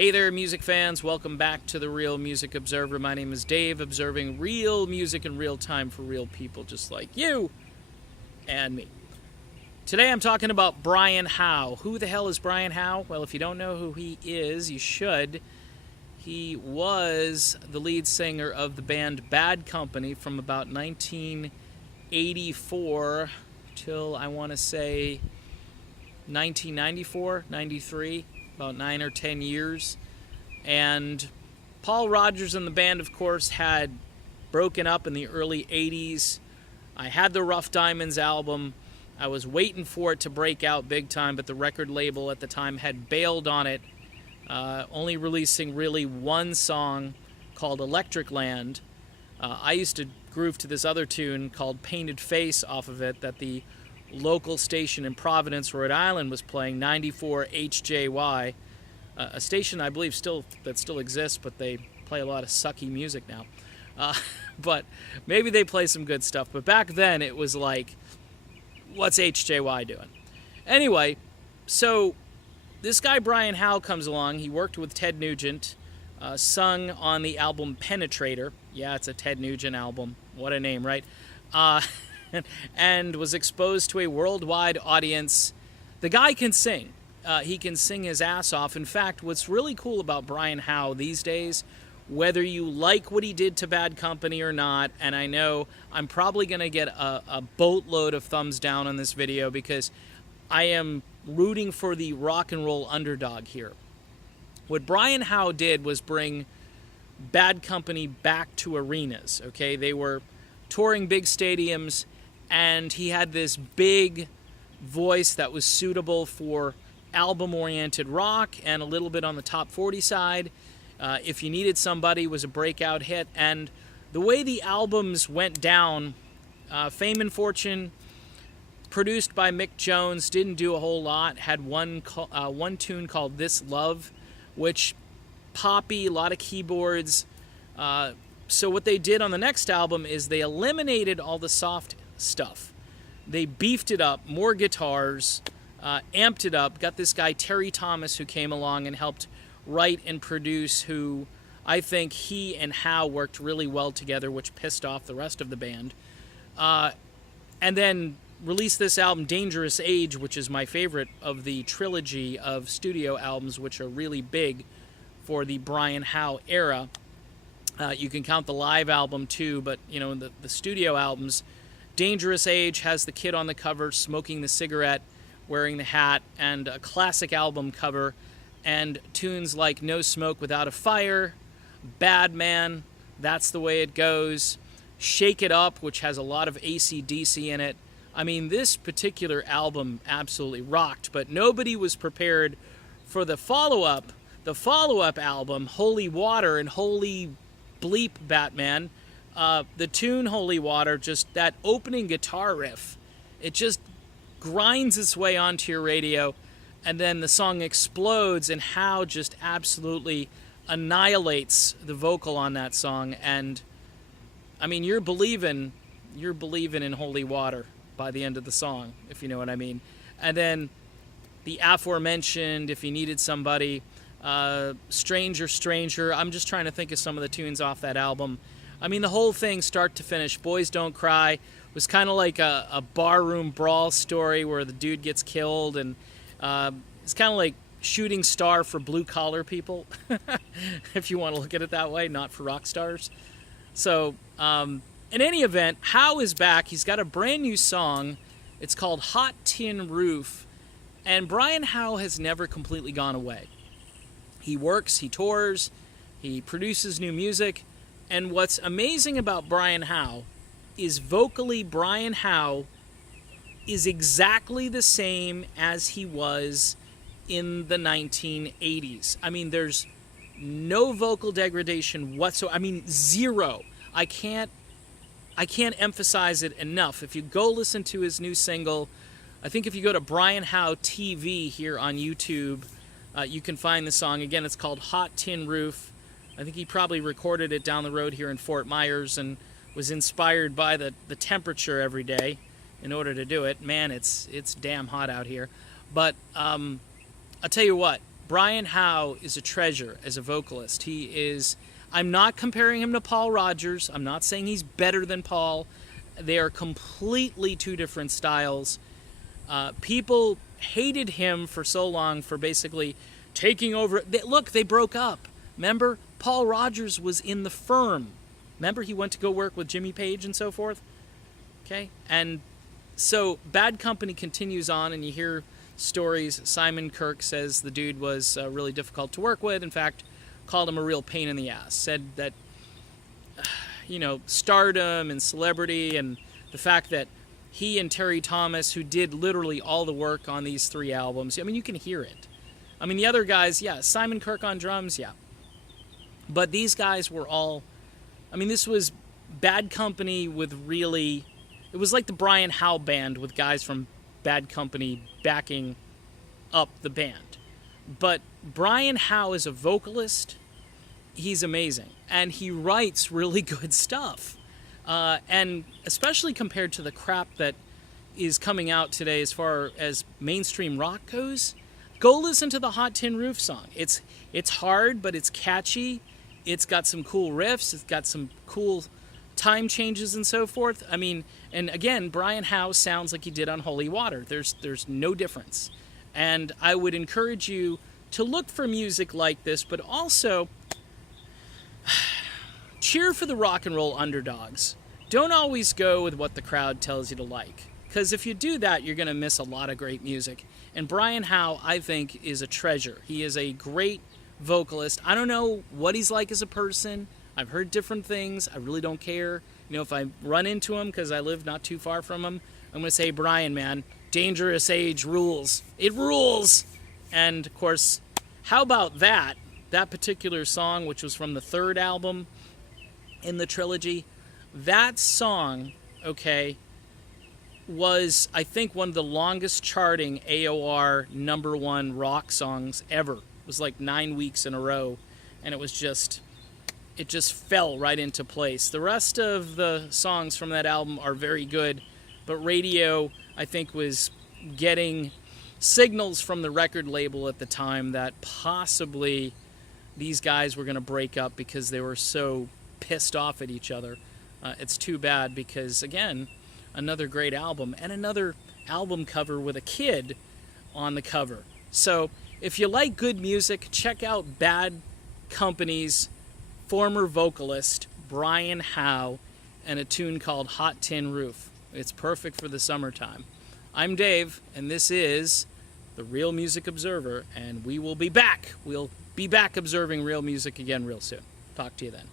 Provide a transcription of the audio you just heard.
Hey there, music fans. Welcome back to the Real Music Observer. My name is Dave, observing real music in real time for real people just like you and me. Today I'm talking about Brian Howe. Who the hell is Brian Howe? Well, if you don't know who he is, you should. He was the lead singer of the band Bad Company from about 1984 till, I want to say, 1994, 93. About 9 or 10 years. And Paul Rodgers and the band, of course, had broken up in the early 80s. I had the Rough Diamonds album. I was waiting for it to break out big time, but the record label at the time had bailed on it, only releasing really one song called Electric Land. I used to groove to this other tune called Painted Face off of it that the local station in Providence, Rhode Island was playing, 94 HJY, a station I believe still exists, but they play a lot of sucky music now. But maybe they play some good stuff. But back then it was like, what's HJY doing? Anyway, so this guy Brian Howe comes along. He worked with Ted Nugent, sung on the album Penetrator. Yeah, it's a Ted Nugent album. What a name, right? And was exposed to a worldwide audience. The guy can sing. He can sing his ass off. In fact, what's really cool about Brian Howe these days, whether you like what he did to Bad Company or not, and I know I'm probably going to get a boatload of thumbs down on this video because I am rooting for the rock and roll underdog here. What Brian Howe did was bring Bad Company back to arenas, okay? They were touring big stadiums, and he had this big voice that was suitable for album-oriented rock and a little bit on the top 40 side. If You Needed Somebody was a breakout hit. And the way the albums went down, Fame and Fortune, produced by Mick Jones, didn't do a whole lot. Had one tune called This Love, which poppy, a lot of keyboards. So what they did on the next album is they eliminated all the soft stuff. They beefed it up, more guitars, amped it up, got this guy Terry Thomas who came along and helped write and produce, who I think he and Howe worked really well together, which pissed off the rest of the band. And then released this album Dangerous Age, which is my favorite of the trilogy of studio albums, which are really big for the Brian Howe era. You can count the live album too, but you know, the studio albums, Dangerous Age has the kid on the cover smoking the cigarette, wearing the hat, and a classic album cover, and tunes like No Smoke Without a Fire, Bad Man, That's the Way It Goes, Shake It Up, which has a lot of AC/DC in it. I mean, this particular album absolutely rocked, but nobody was prepared for the follow-up album, Holy Water and Holy Bleep Batman. The tune Holy Water, just that opening guitar riff, it just grinds its way onto your radio, and then the song explodes, and Howe just absolutely annihilates the vocal on that song. And I mean, you're believing in Holy Water by the end of the song, if you know what I mean. And then the aforementioned If You Needed Somebody, Stranger, I'm just trying to think of some of the tunes off that album. I mean, the whole thing, start to finish, Boys Don't Cry, was kind of like a barroom brawl story where the dude gets killed, and it's kind of like Shooting Star for blue-collar people, if you want to look at it that way, not for rock stars. So, in any event, Howe is back. He's got a brand new song. It's called Hot Tin Roof, and Brian Howe has never completely gone away. He works, he tours, he produces new music, and what's amazing about Brian Howe is vocally Brian Howe is exactly the same as he was in the 1980s. I mean, there's no vocal degradation whatsoever. I mean, zero. I can't emphasize it enough. If you go listen to his new single, I think if you go to Brian Howe TV here on YouTube, you can find the song. Again, it's called Hot Tin Roof. I think he probably recorded it down the road here in Fort Myers and was inspired by the temperature every day in order to do it. Man, it's damn hot out here. But I'll tell you what, Brian Howe is a treasure as a vocalist. He is, I'm not comparing him to Paul Rodgers. I'm not saying he's better than Paul. They are completely two different styles. People hated him for so long for basically taking over. Look, they broke up. Remember, Paul Rodgers was in the Firm. Remember, he went to go work with Jimmy Page and so forth? Okay? And so Bad Company continues on, and you hear stories. Simon Kirke says the dude was really difficult to work with. In fact, called him a real pain in the ass. Said that, stardom and celebrity and the fact that he and Terry Thomas, who did literally all the work on these 3 albums, I mean, you can hear it. I mean, the other guys, yeah, Simon Kirke on drums, yeah. But these guys were all, I mean, this was Bad Company with really, it was like the Brian Howe band with guys from Bad Company backing up the band. But Brian Howe is a vocalist. He's amazing. And he writes really good stuff. And especially compared to the crap that is coming out today as far as mainstream rock goes, go listen to the Hot Tin Roof song. It's hard, but it's catchy. It's got some cool riffs. It's got some cool time changes and so forth. I mean, and again, Brian Howe sounds like he did on Holy Water. There's no difference. And I would encourage you to look for music like this, but also cheer for the rock and roll underdogs. Don't always go with what the crowd tells you to like, because if you do that, you're going to miss a lot of great music. And Brian Howe, I think, is a treasure. He is a great vocalist. I don't know what he's like as a person. I've heard different things. I really don't care. If I run into him because I live not too far from him, I'm going to say, Brian, man, Dangerous Age rules. It rules! And, of course, how about that particular song, which was from the 3rd album in the trilogy, that song, okay, was, I think, one of the longest charting AOR #1 rock songs ever. It was like 9 weeks in a row, and it just fell right into place. The rest of the songs from that album are very good, but radio, I think, was getting signals from the record label at the time that possibly these guys were going to break up because they were so pissed off at each other. It's too bad because, again, another great album and another album cover with a kid on the cover. So if you like good music, check out Bad Company's former vocalist, Brian Howe, and a tune called Hot Tin Roof. It's perfect for the summertime. I'm Dave, and this is the Real Music Observer, and we will be back. We'll be back observing real music again real soon. Talk to you then.